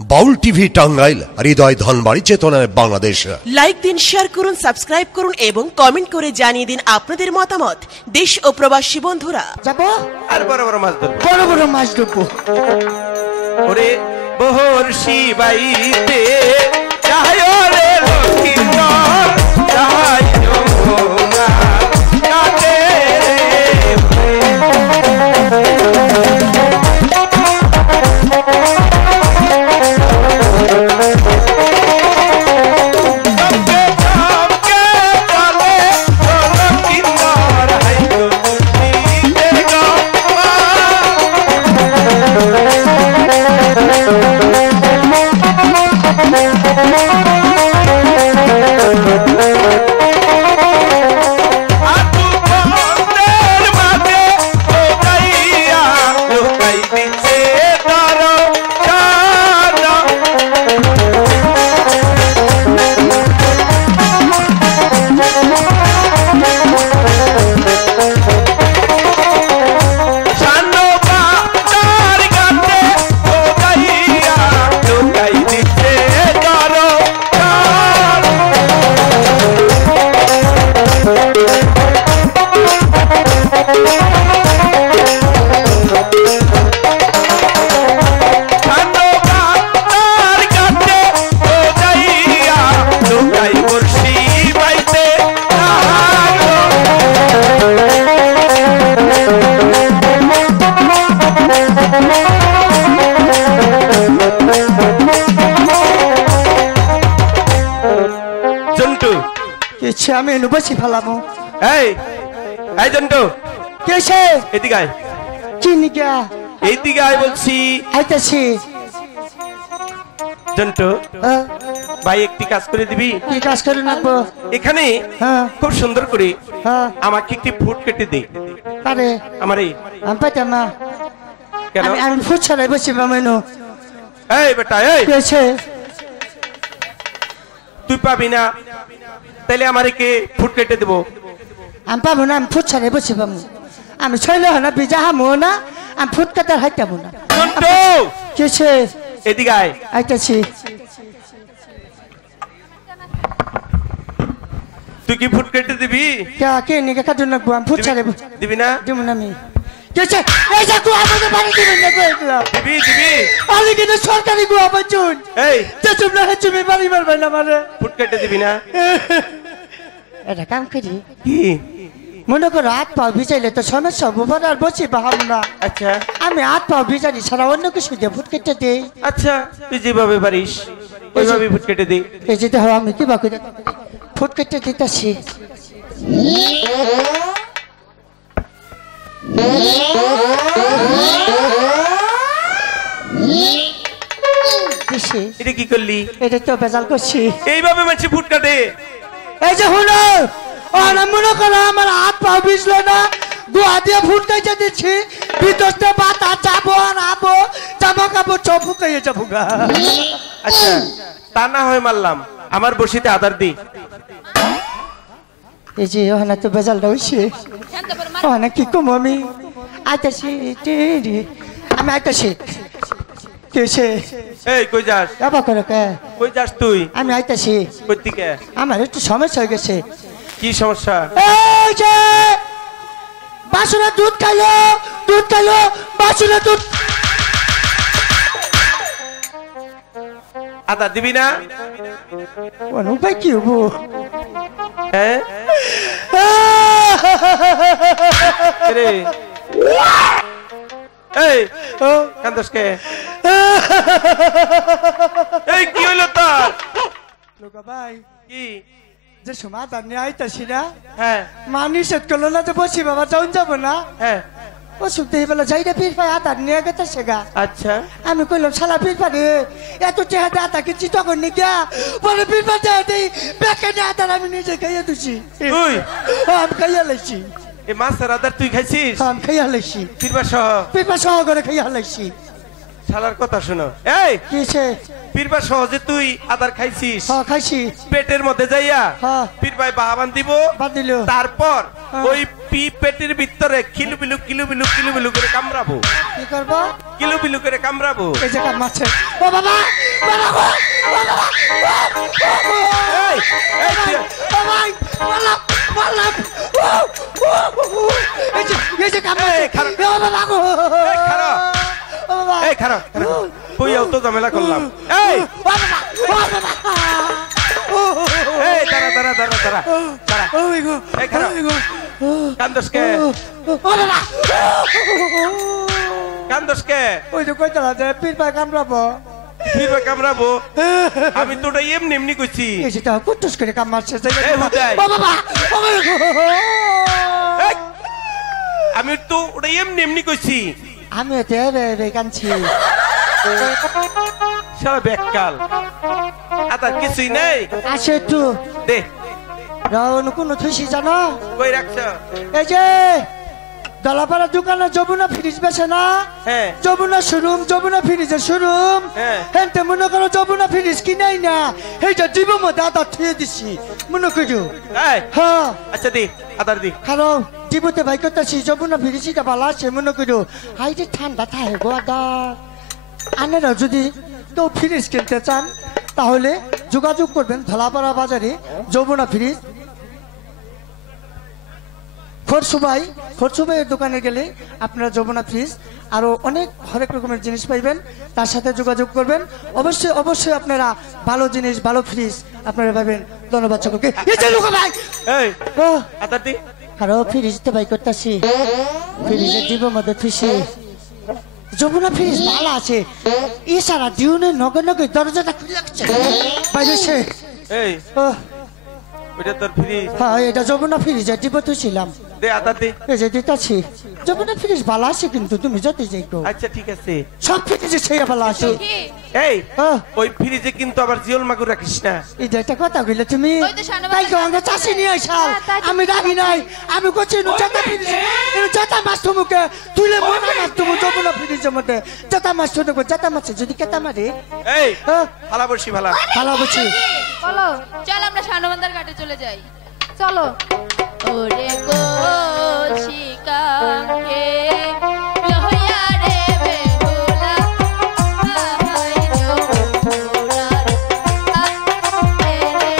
বাউল TV Tangail, হৃদয় ধনবাড়ি, চেতনায় Bangladesh. Like দিন, share করুন, সাবস্ক্রাইব করুন এবং কমেন্ট করে জানিয়ে দিন আপনাদের মতামত। দেশ ও প্রবাসী বন্ধুরা যাবো আর বড় বড় মাছ ধরবো, বড় বড় মাছ ধরবো। ওরে বহর্ষি বাইতে যাই রে লক্ষ্মীন্দর যাই যমুনা ঘাটে আমি এনে বসে ফেলামো। এই এই জন্টু কেসে এদিকে আয়, চিনি গা এইদিকে আয় বলছি। আইতাছি। জন্টু ভাই একটি কাজ করে দিবি? কি কাজ করে রাখবো? এখানে হ্যাঁ খুব সুন্দর করে হ্যাঁ। আমাকে একটি ফুট কেটে দে। আরে আমার এই আমি পাইতাম না। কেন? আমি ফুট ছাড়াই বসে পামেনো। এই বেটা এই কেসে তুই পাবি না, তাইলে আমারে কে ফুট কেটে দেবো? আমি পাবো না, আমি ফুট ছাড়াই বসে পাবো। আমি ছইলে হয় না, বিজা হামো না, আমি ফুট কাটার হাইতাবো না। জন্টু কেসে এদিকে আয়। আইতাছি। তুই কি ফুট কেটে দিবি? কে নিকে কাটুন রাখবো, আমি ফুট ছাড়াই দিবি না? দিব না আমি। কেসে এই যে গুয়া আমাদের বাড়ি দিবেন না কইছিলাম। দিবি দিবি। আমি কিন্তু সরকারি গুয়া পাচ্ছুন। এই যে তোমরা তুমি বাড়ি মারবেন না মানে। ফুট কেটে দিবি না? এটা কাম করি কি মনে করো হাত পাও ভিজাইলে তো সমস্যা হবো, আর বসে বাহাবো না। আচ্ছা আমি হাত পাও ভিজানি ছাড়া অন্য কিছু দিয়ে ফুট কেটে দেই। আচ্ছা তুই যেভাবে পারিস ওইভাবে ফুট কেটে দে। এই যে দেখো আমি কি বাকি ফুট কেটে দিতেছি। এটা কি করলি? এটা তো বেজাল করছি। এইভাবে মানুষ ফুট কাটে? এই যে হুনো মনে করো আমার হাত পাও ভিজলো না, গুয়া দিয়ে ফুট কেটে দিচ্ছি, ভিতরটা বাতা যাবো আর আবো, জামা কাপড় সব ফুকাইয়ে যাবো গা। আচ্ছা তা না হয় মারলাম, আমার বসিতে আদার দি। এই যে ওখানে তো বেজাল রয়েছে, ওখানে কি কম আমি আইতাছি, আমি আইতাছি। কেছে এই কই যাস? যাবা করে কে? কই যাস তুই? আমি আইতাছি। কই থেকে? আমার একটু সমস্যা হয়ে গেছে। কি সমস্যা? এই যে বাসুরা দুধ খাইলো, দুধ খাইলো, বাসুরা দুধ। আদা দিবি না? উপায় কি হবো? হ্যাঁ রে এই কান্দস কে? এই কি হইলো তোর? লোকা ভাই কি যে সময় তার নিয়ে আইতাছি না, হ্যাঁ মানুষ করলো না, তো বসি বাবা যাউন যাবো না। হ্যাঁ ও শুনতে বেলা যাইটা পীর পাই আতার নিয়ে গেছে গা। আচ্ছা আমি কইলাম শালা পীর পারে এত চেহারা আতা কি চিতা করনি গিয়া বলে পীর পা দেই বেকানে আতার আমি নিজে খাইয়া দিছি। তুই? আমি খাইয়া লাইছি। এই মাছের আদার তুই খাইছিস? আমি খাইয়া লাইছি, পীরপা সহ? পীর পা সহ করে খাইয়া লাইছি। শালার কথা শোনো, এই কিছে পীরপা সহজে তুই আদার খাইছিস? হ্যাঁ খাইছি। পেটের মধ্যে যাইয়া হ্যাঁ পীরপাই বাহাবান দিব, বাদ দিল। তারপর ওই পি পেটের ভিতরে কিলু করে কামড়াবো। কি করবো? কিলু করে কামড়াবো। এই যে কামড়াচ্ছে। ও বাবা, বাবা গো, ও বাবা, এই এই ও ভাই, মারলাম, মারলাম। এই যে কামড়াচ্ছে। ও বাবা গো। এই খারাপ। ও বাবা। এই খারাপ। কইয়াও তো ঝামেলা করলাম। এই ও বাবা, ও বাবা। এই দাঁড়া। ও মাই গো। এই খারাপ। কান্দসকে ওই যে কই তালা যে পীর ভাই কামড়াবো। ফিরবে কামড়াবো। আমি তো ওটা এমনি কইছি। এই যে তা কুটুস করে কামড়াচ্ছে। এই হুদাই। ও বাবা, ও মাই গো। এই, আমি তো ওটা এমনি কইছি। আমি এতে রে কানছি। সারা বেকাল আতা কিছুই নেই। আছে একটু দে রাউন কোন থুসি জানো? কই রাখছ? এই যে দলাপাড়া দোকানে যমুনা ফ্রিজ বেছে না? হ্যাঁ। যমুনা শোরুম, যমুনা ফ্রিজের শোরুম। হ্যাঁ। হেনতে মনে করো যমুনা ফ্রিজ কিনাই না, এইটা দিব মধ্যে আদা থুয়ে দিছি মনে করো। এই হ্যাঁ আচ্ছা দি আদার দি। কারণ দিবতে ভাই করতেছি যমুনা ফ্রিজটা ভালো আছে মনে করো। হাই যে ঠান্ডা থাকে গো আদা। আনেরা যদি কেউ ফ্রিজ কিনতে চান তাহলে যোগাযোগ করবেন ধলাপাড়া বাজারে যমুনা ফ্রিজ। ফরসুবাইয়ের দোকানে গেলে আপনারা যমুনা ফ্রিজ আরো অনেক হরেক রকমের জিনিস পাইবেন, তার সাথে যোগাযোগ করবেন। অবশ্যই আপনারা ভালো জিনিস, ভালো ফ্রিজ আপনারা পাবেন। ধন্যবাদ সকলকে। এই আদার দি। আরো ফ্রিজ তো বাই করতেছি, ফ্রিজের দিব মধ্যে থুইছি। যমুনা ফ্রিজ ভালো আছে। এছাড়া ডিউনের নগে দরজাটা খুলে রাখছে বাইরে। এই ওইটা তোর ফ্রিজ। হ্যাঁ এটা যমুনা ফ্রিজের দিব তুইছিলাম। দে আদার দি। এই যে দিতাছি। যমুনা ফ্রিজ ভালো আছে কিন্তু তুমি যত যাই তো। আচ্ছা ঠিক আছে। সব ফ্রিজে সেই ভালো আছে। এই ওই ফ্রিজে কিন্তু আবার জিওল মাগুর রাখিস না। এই যে একটা কথা কইলে তুমি তাই তো আমরা চাষি নিয়ে আইসাল। আমি রাখি নাই, আমি করছি যতা ফ্রিজে যতা মাছ মুখে তুইলে মনে মাছ তুমি যমুনা ফ্রিজের মধ্যে যতা মাছ দেখো। যতা মাছ যদি কেতা মারে এই ভালা বসি ভালা ভালো বলছি। চলো চল আমরা সানবান্দার ঘাটে চলে যাই। চলো। ওরে গো শিকাঙ্গে লহয়া রে বেহুলা হাই রে মোরার আতে রে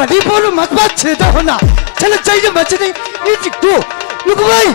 বাড়ি বড় মাছ পাচ্ছে দেখো না ছেলে চাই যে বাচ্চা নেই এই একটু লুকু ভাই